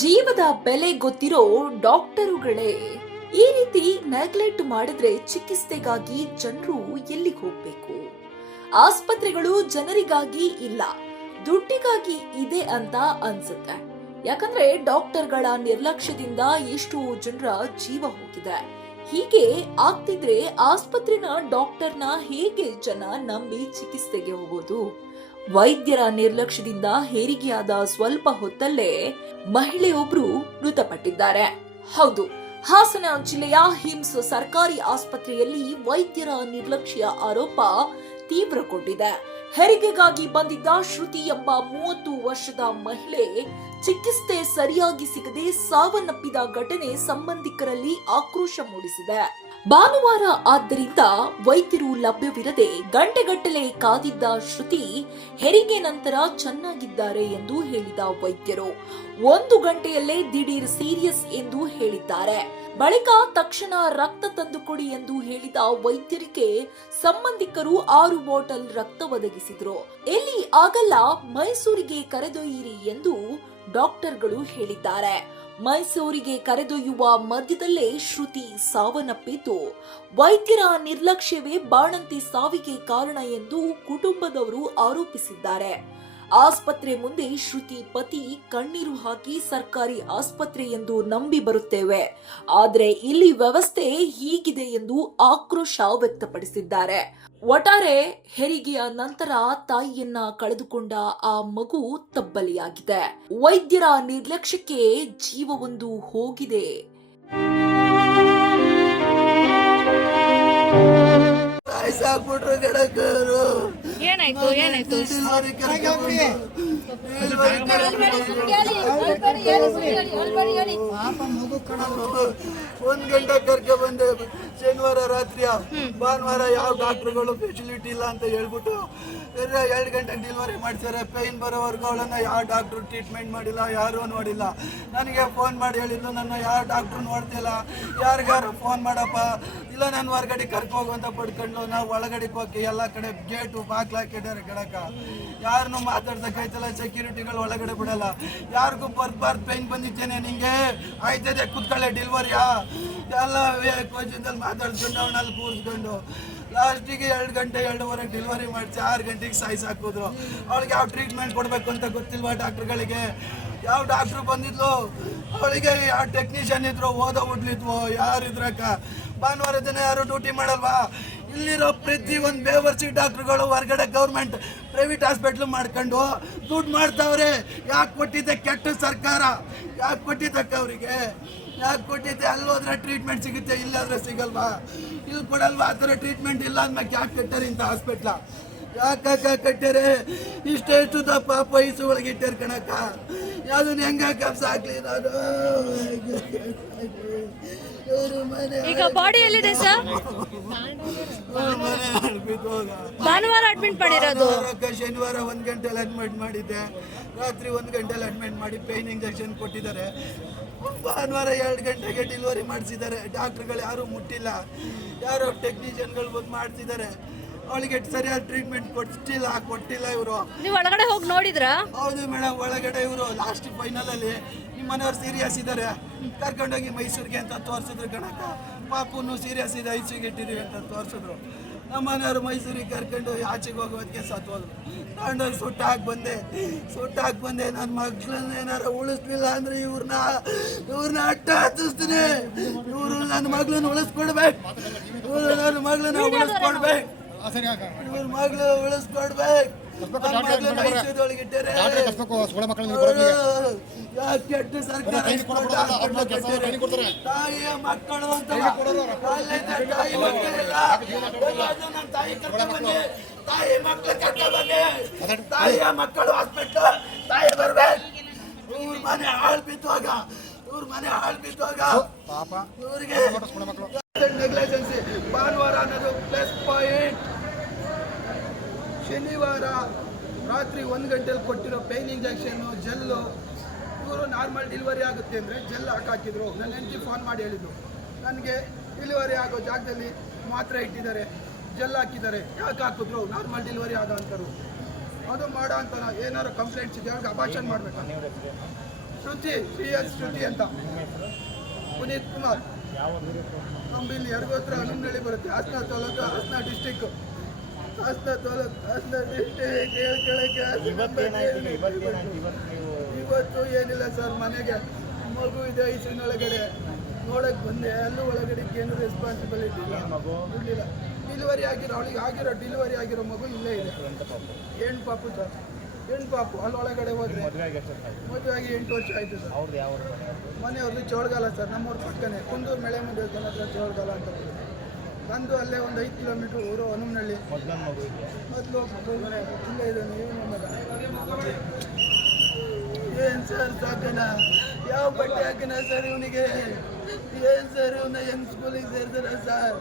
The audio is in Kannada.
ಜೀವದ ಬೆಲೆ ಗೊತ್ತಿರೋ ಡಾಕ್ಟರುಗಳೇ ಈ ರೀತಿ ನೆಗ್ಲೆಕ್ಟ್ ಮಾಡಿದ್ರೆ ಚಿಕಿತ್ಸೆಗಾಗಿ ಜನರು ಎಲ್ಲಿಗೆ ಹೋಗ್ಬೇಕು? ಆಸ್ಪತ್ರೆಗಳು ಜನರಿಗಾಗಿ ಇಲ್ಲ, ದುಡ್ಡಿಗಾಗಿ ಇದೆ ಅಂತ ಅನ್ಸುತ್ತೆ. ಯಾಕಂದ್ರೆ ಡಾಕ್ಟರ್ಗಳ ನಿರ್ಲಕ್ಷ್ಯದಿಂದ ಎಷ್ಟೋ ಜನರ ಜೀವ ಹೋಗಿದೆ. ಹೀಗೆ ಆಗ್ತಿದ್ರೆ ಆಸ್ಪತ್ರೆನ ಡಾಕ್ಟರ್ನ ಹೇಗೆ ಜನ ನಂಬಿ ಚಿಕಿತ್ಸೆಗೆ ಹೋಗೋದು? ವೈದ್ಯರ ನಿರ್ಲಕ್ಷ್ಯದಿಂದ ಹೆರಿಗೆಯಾದ ಸ್ವಲ್ಪ ಹೊತ್ತಲ್ಲೇ ಮಹಿಳೆಯೊಬ್ರು ಮೃತಪಟ್ಟಿದ್ದಾರೆ. ಹೌದು, ಹಾಸನ ಜಿಲ್ಲೆಯ ಹಿಮ್ಸ್ ಸರ್ಕಾರಿ ಆಸ್ಪತ್ರೆಯಲ್ಲಿ ವೈದ್ಯರ ನಿರ್ಲಕ್ಷ್ಯ ಆರೋಪ ತೀವ್ರಗೊಂಡಿದೆ. ಹೆರಿಗೆಗಾಗಿ ಬಂದಿದ್ದ ಶ್ರುತಿ ಎಂಬ 30 ವರ್ಷದ ಮಹಿಳೆ ಚಿಕಿತ್ಸೆ ಸರಿಯಾಗಿ ಸಿಗದೆ ಸಾವನ್ನಪ್ಪಿದ ಘಟನೆ ಸಂಬಂಧಿಕರಲ್ಲಿ ಆಕ್ರೋಶ ಮೂಡಿಸಿದೆ. ಭಾನುವಾರ ಆದ್ದರಿಂದ ವೈದ್ಯರು ಲಭ್ಯವಿರದೆ ಗಂಟೆಗಟ್ಟಲೆ ಕಾದಿದ್ದ ಶ್ರುತಿ ಹೆರಿಗೆ ನಂತರ ಚೆನ್ನಾಗಿದ್ದಾರೆ ಎಂದು ಹೇಳಿದ ವೈದ್ಯರು 1 ಗಂಟೆಯಲ್ಲೇ ದಿಢೀರ್ ಸೀರಿಯಸ್ ಎಂದು ಹೇಳಿದ್ದಾರೆ. ಬಳಿಕ ತಕ್ಷಣ ರಕ್ತ ತಂದುಕೊಡಿ ಎಂದು ಹೇಳಿದ ವೈದ್ಯರಿಗೆ ಸಂಬಂಧಿಕರು 6 ಬಾಟಲ್ ರಕ್ತ ಒದಗಿಸಿದ್ರು. ಎಲ್ಲಿ ಆಗಲ್ಲ, ಮೈಸೂರಿಗೆ ಕರೆದೊಯ್ಯಿರಿ ಎಂದು ಡಾಕ್ಟರ್ಗಳು ಹೇಳಿದ್ದಾರೆ. ಮೈಸೂರಿಗೆ ಕರೆದೊಯ್ಯುವ ಮಧ್ಯದಲ್ಲೇ ಶ್ರುತಿ ಸಾವನ್ನಪ್ಪಿದ್ದು ವೈದ್ಯರ ನಿರ್ಲಕ್ಷ್ಯವೇ ಬಾಣಂತಿ ಸಾವಿಗೆ ಕಾರಣ ಎಂದು ಕುಟುಂಬದವರು ಆರೋಪಿಸಿದ್ದಾರೆ. ಆಸ್ಪತ್ರೆ ಮುಂದೆ ಶ್ರುತಿ ಪತಿ ಕಣ್ಣೀರು ಹಾಕಿ ಸರ್ಕಾರಿ ಆಸ್ಪತ್ರೆ ಎಂದು ನಂಬಿ ಬರುತ್ತೇವೆ, ಆದರೆ ಇಲ್ಲಿ ವ್ಯವಸ್ಥೆ ಹೀಗಿದೆ ಎಂದು ಆಕ್ರೋಶ ವ್ಯಕ್ತಪಡಿಸಿದ್ದಾರೆ. ಒಟ್ಟಾರೆ ಹೆರಿಗೆಯ ನಂತರ ತಾಯಿಯನ್ನ ಕಳೆದುಕೊಂಡ ಆ ಮಗು ತಬ್ಬಲಿಯಾಗಿದೆ. ವೈದ್ಯರ ನಿರ್ಲಕ್ಷ್ಯಕ್ಕೆ ಜೀವವೊಂದು ಹೋಗಿದೆ. ಏನಾಯ್ತು ಒಂದ್ ಗಂಟೆ ಕರ್ಕೆ ಬಂದೆ ಶನಿವಾರ ರಾತ್ರಿ. ಭಾನುವಾರ ಯಾವ ಡಾಕ್ಟರ್ಗಳು ಫೆಸಿಲಿಟಿ ಇಲ್ಲ ಅಂತ ಹೇಳ್ಬಿಟ್ಟು 2 ಗಂಟೆಗೆ ಡೆಲಿವರಿ ಮಾಡ್ತಾರೆ. ಪೈನ್ ಬರೋವರೆಗೂ ಅವಳನ್ನ ಯಾವ ಡಾಕ್ಟ್ರು ಟ್ರೀಟ್ಮೆಂಟ್ ಮಾಡಿಲ್ಲ, ಯಾರೂ ನೋಡಿಲ್ಲ. ನನಗೆ ಫೋನ್ ಮಾಡಿ ಹೇಳಿದ್ರು, ನನ್ನ ಯಾವ ಡಾಕ್ಟ್ರು ನೋಡ್ತಿಲ್ಲ, ಯಾರಿಗಾರು ಫೋನ್ ಮಾಡಪ್ಪ, ಇಲ್ಲ ನಾನು ಹೊರಗಡೆ ಕರ್ಕೋಗು ಅಂತ ಪಡ್ಕೊಂಡು ನಾವು ಒಳಗಡೆ ಹೋಗಿ ಎಲ್ಲ ಕಡೆ ಗೇಟು ಬಾಗ್ಲು ಹಾಕಿದ್ದಾರೆ. ಕೆಳಕ ಯಾರನ್ನು ಮಾತಾಡ್ಸಕ್ಕೈತಲ್ಲ, ಸೆಕ್ಯೂರಿಟಿಗಳು ಒಳಗಡೆ ಬಿಡಲ್ಲ. ಯಾರಿಗೂ ಬರ್ಬಾರ್ದು ಪೈನ್ ಬಂದಿದ್ದೇನೆ ನಿಂಗೆ ಆಯ್ತದೆ ಕೂತ್ಕೊಳ್ಳೆ ಡೆಲಿವರಿಯಾ ಎಲ್ಲ ಕ್ವಶನ್ದಲ್ಲಿ ಮಾತಾಡ್ಸ್ಕೊಂಡು ಅವನಲ್ಲಿ ಕೂರಿಸ್ಕೊಂಡು ಲಾಸ್ಟಿಗೆ 2 ಗಂಟೆ 2:30 ಡೆಲಿವರಿ ಮಾಡಿಸಿ 6 ಗಂಟೆಗೆ ಸಾಯಿಸಾಕಿದ್ರು. ಅವಳಿಗೆ ಯಾವ ಟ್ರೀಟ್ಮೆಂಟ್ ಕೊಡಬೇಕು ಅಂತ ಗೊತ್ತಿಲ್ವಾ ಡಾಕ್ಟ್ರುಗಳಿಗೆ? ಯಾವ ಡಾಕ್ಟ್ರು ಬಂದಿದ್ಲು, ಅವಳಿಗೆ ಯಾವ ಟೆಕ್ನಿಷಿಯನ್ ಇದ್ರು, ಓದೋ ಹುಡ್ಲಿದ್ವು, ಯಾರಿದ್ರಕ್ಕ? ಭಾನುವಾರ ದಿನ ಯಾರು ಡ್ಯೂಟಿ ಮಾಡಲ್ವಾ? ಇಲ್ಲಿರೋ ಪ್ರತಿ ಒಂದು ಬೇವರ್ಸಿ ಡಾಕ್ಟ್ರುಗಳು ಹೊರಗಡೆ ಗೌರ್ಮೆಂಟ್ ಪ್ರೈವೇಟ್ ಹಾಸ್ಪಿಟ್ಲು ಮಾಡ್ಕೊಂಡು ದುಡ್ಡು ಮಾಡ್ತಾವ್ರೆ. ಯಾಕೆ ಕೊಟ್ಟಿದ್ದೆ ಕೆಟ್ಟ ಸರ್ಕಾರ? ಯಾಕೆ ಕೊಟ್ಟಿದ್ದಕ್ಕ ಅವರಿಗೆ? ಯಾಕೆ ಕೊಟ್ಟಿದ್ದೆ? ಅಲ್ಲೋದ್ರೆ ಟ್ರೀಟ್ಮೆಂಟ್ ಸಿಗುತ್ತೆ, ಇಲ್ಲಾದ್ರೆ ಸಿಗಲ್ವಾ? ಇಲ್ಲಿ ಕೊಡಲ್ವಾ? ಆ ಥರ ಟ್ರೀಟ್ಮೆಂಟ್ ಇಲ್ಲ ಅಂದ್ಮೇಲೆ ಯಾಕೆ ಕಟ್ಟಾರೆ ಇಂಥ ಹಾಸ್ಪಿಟ್ಲ? ಯಾಕೆ ಕಟ್ಟಾರೆ? ಇಷ್ಟೆಷ್ಟು ಪಾಪ ವಯಸ್ಸು ಒಳಗೆ ಇಟ್ಟಾರೆ ಕಣಕ್ಕ. ಯಾವ್ದನ್ನ ಹೆಂಗ ಕಬ್ಸ ಹಾಕ್ಲಿ ನಾನು? ಈಗ ಬಾಡಿ ಎಲ್ಲಿದೆ ಸರ್? ಭಾನುವಾರ ಅಡ್ಮಿಟ್ ಮಾಡಿರೋದು. ಶನಿವಾರ 1 ಗಂಟೆಲಿ ಅಡ್ಮಿಟ್ ಮಾಡಿದ್ದೆ. ರಾತ್ರಿ 1 ಗಂಟೆಲಿ ಅಡ್ಮಿಟ್ ಮಾಡಿ ಪೈನ್ ಇಂಜೆಕ್ಷನ್ ಕೊಟ್ಟಿದ್ದಾರೆ. ಭಾನುವಾರ 2 ಗಂಟೆಗೆ ಡೆಲಿವರಿ ಮಾಡಿಸಿದ್ದಾರೆ. ಡಾಕ್ಟ್ರುಗಳು ಯಾರೂ ಮುಟ್ಟಿಲ್ಲ, ಯಾರೋ ಟೆಕ್ನಿಷಿಯನ್ಗಳು ಬಂದು ಮಾಡ್ತಿದ್ದಾರೆ. ಅವಳಿಗೆ ಸರಿಯಾದ ಟ್ರೀಟ್ಮೆಂಟ್ ಕೊಟ್ಟಿಲ್ಲ ಇವರು. ನೀವು ಒಳಗಡೆ ಹೋಗಿ ನೋಡಿದ್ರಾ? ಹೌದು ಮೇಡಮ್, ಒಳಗಡೆ ಇವರು ಲಾಸ್ಟ್ ಫೈನಲಲ್ಲಿ ನಿಮ್ಮ ಮನೆಯವ್ರು ಸೀರಿಯಸ್ ಇದ್ದಾರೆ, ಕರ್ಕೊಂಡೋಗಿ ಮೈಸೂರಿಗೆ ಅಂತ ತೋರಿಸಿದ್ರು ಕಣಕ್ಕ. ಪಾಪುನು ಸೀರಿಯಸ್ ಇದೆ, ಐಸಿಗೆ ಇಟ್ಟಿದ್ದೀವಿ ಅಂತ ತೋರಿಸಿದ್ರು. ನಮ್ಮ ಮನೆಯವರು ಮೈಸೂರಿಗೆ ಕರ್ಕೊಂಡು ಆಚೆಗೆ ಹೋಗೋದಕ್ಕೆ ಸತ್ತೋದ್ರು. ತಗೊಂಡೋಗಿ ಸುಟ್ಟಾಕಿ ಬಂದೆ. ನನ್ನ ಮಕ್ಕಳನ್ನ ಏನಾರು ಉಳಿಸ್ಲಿಲ್ಲ ಅಂದರೆ ಇವ್ರನ್ನ ಅಟ್ಟ ಹತ್ತಿಸ್ತೀನಿ. ಇವರು ನನ್ನ ಮಗಳನ್ನ ಉಳಿಸ್ಕೊಡ್ಬೇಕು, ನನ್ನ ಮಗಳನ್ನ ಉಳಿಸ್ಕೊಡ್ಬೇಕು. ಇವ್ರ ಮಗಳು ಉಳಿಸ್ಕೊಡ್ಬೇಕು. ಕೆಟ್ಟ ಸರ್ಕಾರ ತಾಯಿಯ ಮಕ್ಕಳು ಅಂತ ತಾಯಿ ಮಕ್ಕಳಿಲ್ಲ. ನನ್ನ ತಾಯಿ ಕರ್ಕೊಂಡ್ಬಂದಿ, ತಾಯಿ ಮಕ್ಕಳು ಕರ್ಕೊಂಡ್ಬಂದಿ, ತಾಯಿಯ ಮಕ್ಕಳು ಹಾಸ್ಪಿಟ್ಲು, ತಾಯಿ ಬರ್ಬೇಕು. ಇವ್ರ ಮನೆ ಹಾಳು ಬಿದ್ದುವಾಗ ಇವ್ರಿಗೆ ನೆಗ್ಲಿಜೆನ್ಸಿ. ಭಾನುವಾರ ಅನ್ನೋದು ಪ್ಲಸ್ ಪಾಯಿಂಟ್. ಶನಿವಾರ ರಾತ್ರಿ 1 ಗಂಟೆಲಿ ಕೊಟ್ಟಿರೋ ಪೈನ್ ಇಂಜೆಕ್ಷನ್ನು, ಜೆಲ್ಲು. ಇವರು ನಾರ್ಮಲ್ ಡೆಲಿವರಿ ಆಗುತ್ತೆ ಅಂದರೆ ಜೆಲ್ ಹಾಕಿದ್ರು. ನನ್ನ ಹೆಂಡತಿ ಫೋನ್ ಮಾಡಿ ಹೇಳಿದ್ರು, ನನಗೆ ಡೆಲಿವರಿ ಆಗೋ ಜಾಗದಲ್ಲಿ ಮಾತ್ರೆ ಇಟ್ಟಿದ್ದಾರೆ, ಜೆಲ್ ಹಾಕಿದ್ದಾರೆ. ಯಾಕೆ ಹಾಕಿದ್ರು? ನಾರ್ಮಲ್ ಡೆಲಿವರಿ ಆಗೋ ಅಂತಾರೆ. ಅದು ಮಾಡೋ ಅಂತ ಏನಾರು ಕಂಪ್ಲೇಂಟ್ಸ್ ಇದೆ ಅವ್ರಿಗೆ ಅಭಾಷಣ ಮಾಡಬೇಕು. ಶ್ರುತಿ CS ಶ್ರುತಿ ಅಂತ, ಪುನೀತ್ ಕುಮಾರ್, ನಮ್ಮಲ್ಲಿ ಯರಗೋತ್ರ ಹನುಮನಹಳ್ಳಿ ಬರುತ್ತೆ, ಹಾಸನ ತಾಲೂಕು, ಹಾಸನ ಡಿಸ್ಟಿಕ್, ಇವತ್ತು ಏನಿಲ್ಲ ಸರ್, ಮನೆಗೆ ಮಗು ಇದೆ ಐಸಿನೊಳಗಡೆ ನೋಡಕ್ಕೆ ಬಂದೆ, ಅಲ್ಲೂ ಒಳಗಡೆ ಏನು ರೆಸ್ಪಾನ್ಸಿಬಿಲಿಟಿ ಇಲ್ಲ. ಡೆಲಿವರಿ ಆಗಿರೋ ಅವಳಿಗೆ ಡೆಲಿವರಿ ಆಗಿರೋ ಮಗು ಇಲ್ಲೇ ಇದೆ. ಹೆಣ್ಣು ಪಾಪು ಸರ್, ಹೆಣ್ಣು ಪಾಪು. ಅಲ್ಲಿ ಒಳಗಡೆ ಹೋದ್ರೆ ಮದುವೆ ಆಗಿ 8 ವರ್ಷ ಆಯಿತು ಸರ್. ಮನೆಯವ್ರದ್ದು ಚೋಳಗಾಲ ಸರ್, ನಮ್ಮೂರ ಪಕ್ಕನೇ ಕುಂದೂರು ಮಳೆ ಮುಂದೆ ದೇವಸ್ಥಾನ ಹತ್ರ ಚೋಳಗಾಲ ಅಂತ ಬರುತ್ತೆ. ಬಂದು ಅಲ್ಲೇ ಒಂದು 5 ಕಿಲೋಮೀಟ್ರ್ ಊರು ಹನುಮನಹಳ್ಳಿ. ಮೊದಲು ಇಲ್ಲೇ ಇದ್ದಾನೆ ಏನು ಸರ್ ಸಾಕನ, ಯಾವ ಬಟ್ಟೆ ಹಾಕಿನ ಸರ್ ಇವನಿಗೆ? ಏನು ಸರ್ ಇವನ್ನ ಹೆಂಗ್ ಸ್ಕೂಲಿಗೆ ಸೇರ್ತಾರ ಸರ್?